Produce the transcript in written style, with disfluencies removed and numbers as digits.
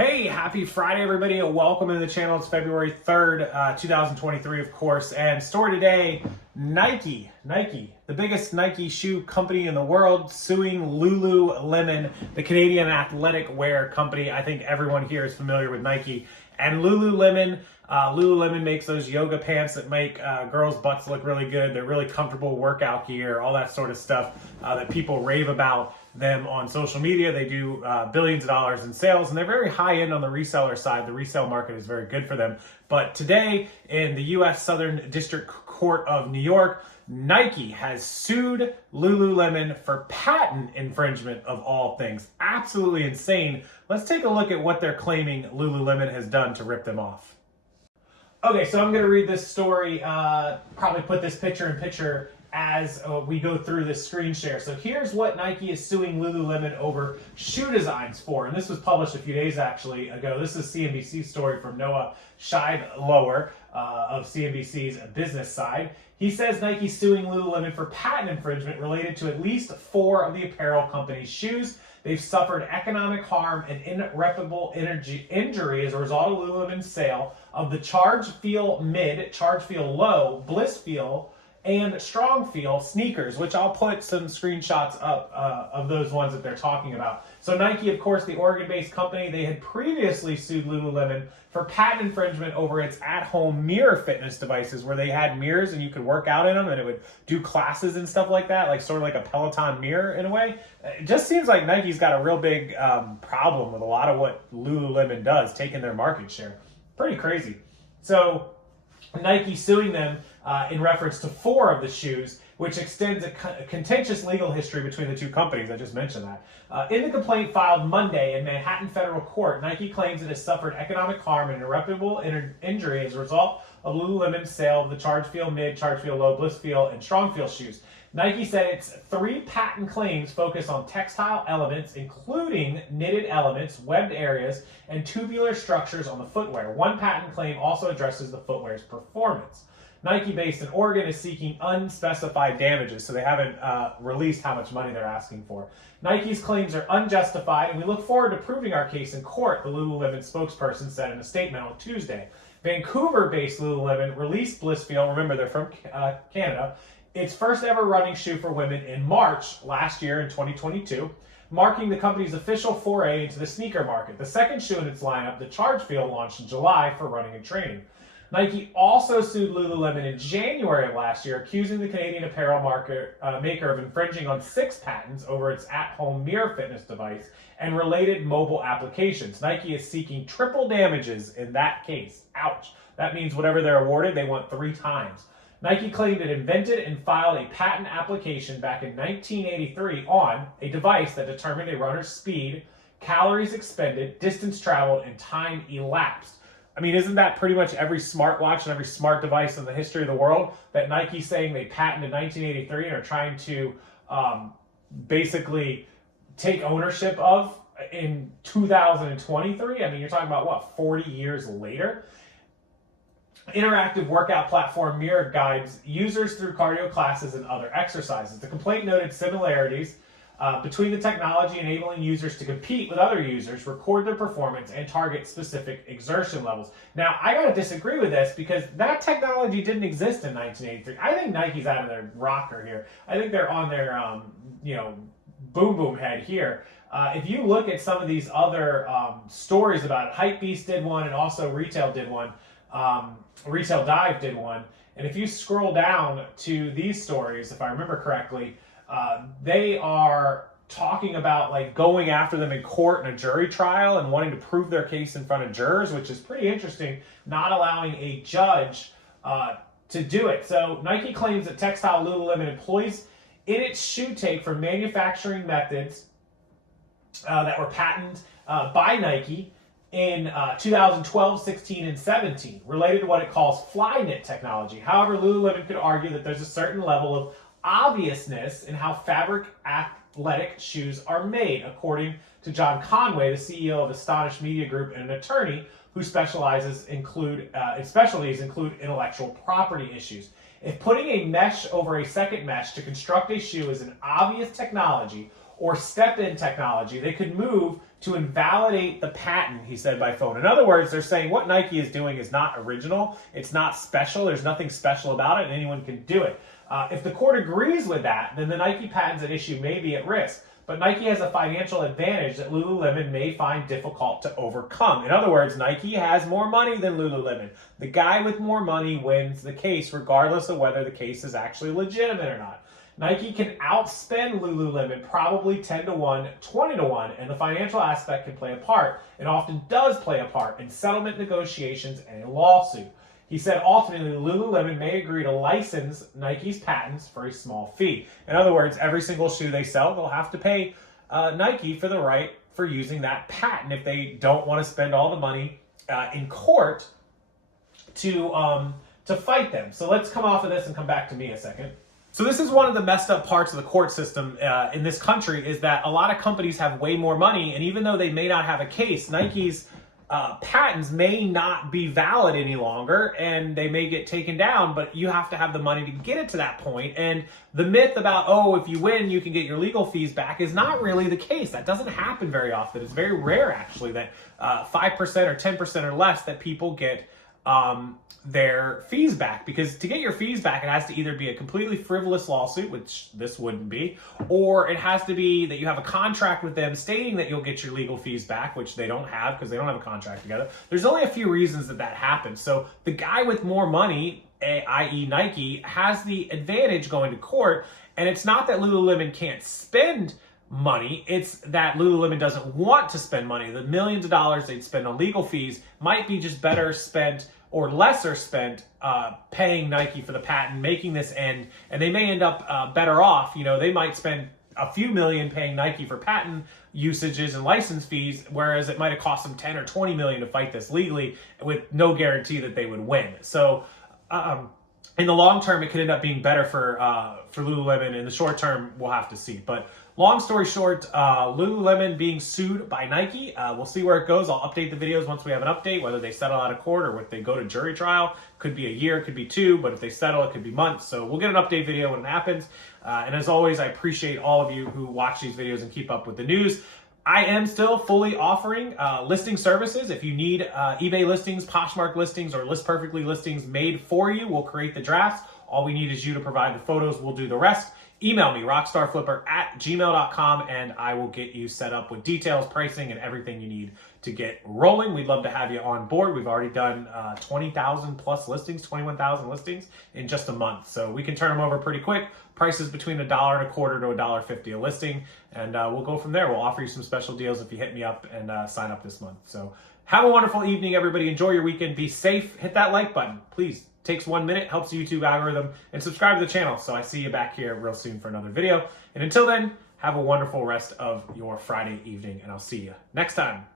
Hey, happy Friday, everybody, and welcome to the channel. It's February 3rd, 2023, of course, and story today, Nike, the biggest Nike shoe company in the world, suing LULULEMON, the Canadian athletic wear company. I think everyone here is familiar with Nike. And LULULEMON makes those yoga pants that make girls' butts look really good. They're really comfortable workout gear, all that sort of stuff that people rave about them on social media. They do billions of dollars in sales, and they're very high end on the reseller side. The resale market is very good for them. But today, in the U.S. Southern District Court of New York, Nike has sued LULULEMON for patent infringement of all things. Absolutely insane. Let's take a look at what they're claiming LULULEMON has done to rip them off. Okay, so I'm going to read this story, probably put this picture in picture as we go through this screen share. So here's what Nike is suing LULULEMON over shoe designs for. And this was published a few days actually ago. This is CNBC's story from Noah Scheidlower of CNBC's business side. He says Nike's suing LULULEMON for patent infringement related to at least 4 of the apparel company's shoes. They've suffered economic harm and irreparable injury as a result of LULULEMON's sale of the Charge Feel Mid, Charge Feel Low, Bliss Feel, and Strong Feel sneakers, which I'll put some screenshots up of those ones that they're talking about. So Nike, of course, the Oregon-based company, they had previously sued LULULEMON for patent infringement over its at-home mirror fitness devices, where they had mirrors and you could work out in them and it would do classes and stuff like that, like sort of like a Peloton mirror in a way. It just seems like Nike's got a real big problem with a lot of what LULULEMON does, taking their market share. Pretty crazy. So Nike suing them in reference to 4 of the shoes, which extends a contentious legal history between the 2 companies. I just mentioned that. In the complaint filed Monday in Manhattan Federal Court, Nike claims it has suffered economic harm and irreparable injury as a result of LULULEMON's sale of the Charge Feel Mid, Charge Feel Low, Bliss Feel, and Strong Feel shoes. Nike said its 3 patent claims focus on textile elements, including knitted elements, webbed areas, and tubular structures on the footwear. 1 patent claim also addresses the footwear's performance. Nike, based in Oregon, is seeking unspecified damages, so they haven't released how much money they're asking for. Nike's claims are unjustified, and we look forward to proving our case in court, the LULULEMON spokesperson said in a statement on Tuesday. Vancouver-based LULULEMON released Bliss Feel, remember they're from Canada, its first ever running shoe for women in March last year in 2022, marking the company's official foray into the sneaker market. The second shoe in its lineup, the Charge Feel, launched in July for running and training. Nike also sued LULULEMON in January of last year, accusing the Canadian apparel maker of infringing on 6 patents over its at-home mirror fitness device and related mobile applications. Nike is seeking triple damages in that case. Ouch. That means whatever they're awarded, they want 3 times. Nike claimed it invented and filed a patent application back in 1983 on a device that determined a runner's speed, calories expended, distance traveled, and time elapsed. I mean, isn't that pretty much every smartwatch and every smart device in the history of the world that Nike's saying they patented in 1983 and are trying to basically take ownership of in 2023? I mean, you're talking about, what, 40 years later? Interactive workout platform Mirror guides users through cardio classes and other exercises. The complaint noted similarities between the technology enabling users to compete with other users, record their performance, and target specific exertion levels. Now, I gotta disagree with this because that technology didn't exist in 1983. I think Nike's out of their rocker here. I think they're on their, boom boom head here. If you look at some of these other stories about it, Hypebeast did one, and also Retail did one. Retail Dive did one. And if you scroll down to these stories, if I remember correctly, they are talking about like going after them in court in a jury trial and wanting to prove their case in front of jurors, which is pretty interesting, not allowing a judge to do it. So Nike claims that textile LULULEMON employs in its shoe tape for manufacturing methods that were patented by Nike in 2012, 16, and 17, related to what it calls fly knit technology. However, LULULEMON could argue that there's a certain level of obviousness in how fabric athletic shoes are made, according to John Conway, the CEO of Astonished Media Group and an attorney whose specialties include intellectual property issues. If putting a mesh over a second mesh to construct a shoe is an obvious technology, or step-in technology. They could move to invalidate the patent, he said by phone. In other words, they're saying what Nike is doing is not original, it's not special, there's nothing special about it, and anyone can do it. If the court agrees with that, then the Nike patents at issue may be at risk. But Nike has a financial advantage that Lululemon may find difficult to overcome. In other words, Nike has more money than Lululemon. The guy with more money wins the case, regardless of whether the case is actually legitimate or not. Nike can outspend Lululemon probably 10 to 1, 20 to 1, and the financial aspect can play a part, and often does play a part, in settlement negotiations and a lawsuit. He said ultimately Lululemon may agree to license Nike's patents for a small fee. In other words, every single shoe they sell, they'll have to pay Nike for the right for using that patent if they don't want to spend all the money in court to fight them. So let's come off of this and come back to me a second. So this is one of the messed up parts of the court system in this country, is that a lot of companies have way more money, and even though they may not have a case, Nike's patents may not be valid any longer, and they may get taken down, but you have to have the money to get it to that point. And the myth about, oh, if you win, you can get your legal fees back is not really the case. That doesn't happen very often. It's very rare, actually, that 5% or 10% or less that people get their fees back, because to get your fees back, it has to either be a completely frivolous lawsuit, which this wouldn't be, or it has to be that you have a contract with them stating that you'll get your legal fees back, which they don't have because they don't have a contract together. There's only a few reasons that that happens. So the guy with more money, i.e. Nike, has the advantage going to court, and it's not that Lululemon can't spend money, it's that Lululemon doesn't want to spend money. The millions of dollars they'd spend on legal fees might be just better spent or lesser spent paying Nike for the patent, making this end, and they may end up better off. You know, they might spend a few million paying Nike for patent usages and license fees, whereas it might have cost them 10 or 20 million to fight this legally with no guarantee that they would win. So in the long term, it could end up being better for Lululemon. In the short term, we'll have to see. But long story short, Lululemon being sued by Nike. We'll see where it goes. I'll update the videos once we have an update, whether they settle out of court or if they go to jury trial. Could be a year, could be 2, but if they settle, it could be months. So we'll get an update video when it happens. And as always, I appreciate all of you who watch these videos and keep up with the news. I am still fully offering listing services. If you need eBay listings, Poshmark listings, or List Perfectly listings made for you, we'll create the drafts. All we need is you to provide the photos. We'll do the rest. Email me, rockstarflipper@gmail.com, and I will get you set up with details, pricing, and everything you need to get rolling. We'd love to have you on board. We've already done 20,000 plus listings, 21,000 listings in just a month. So we can turn them over pretty quick. Prices between $1.25 to $1.50 a listing, and we'll go from there. We'll offer you some special deals if you hit me up and sign up this month. So have a wonderful evening, everybody. Enjoy your weekend. Be safe. Hit that like button, please. Takes 1 minute, helps the YouTube algorithm, and subscribe to the channel so I see you back here real soon for another video. And until then, have a wonderful rest of your Friday evening, and I'll see you next time.